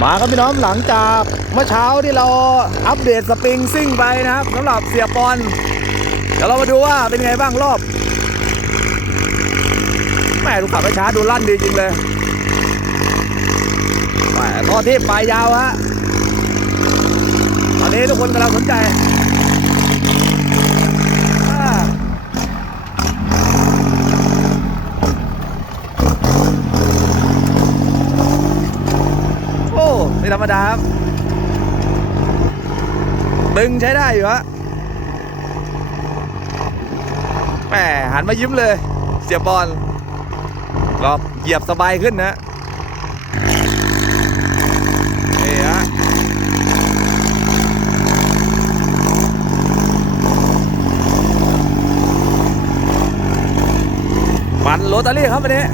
มาครับพี่น้องหลังจากเมื่อเช้าที่เราอัปเดตสปริงซิ่งไปนะครับสำหรับเสียปอนเดี๋ยวเรามาดูว่าเป็นไงบ้างรอบแม่ลูกขับช้าดูลั่นดีจริงเลยแหม่ท่อที่ปลายยาวฮะตอนนี้ทุกคนกำลังสนใจอ่าโอ้ ไม่ธรรมดาครับตึงใช้ได้อยู่ฮะแหมหันมายิ้มเลย เสียบอลก็เหยียบสบายขึ้นนะนี่ฮะมันโรตารี่ครับวันนี้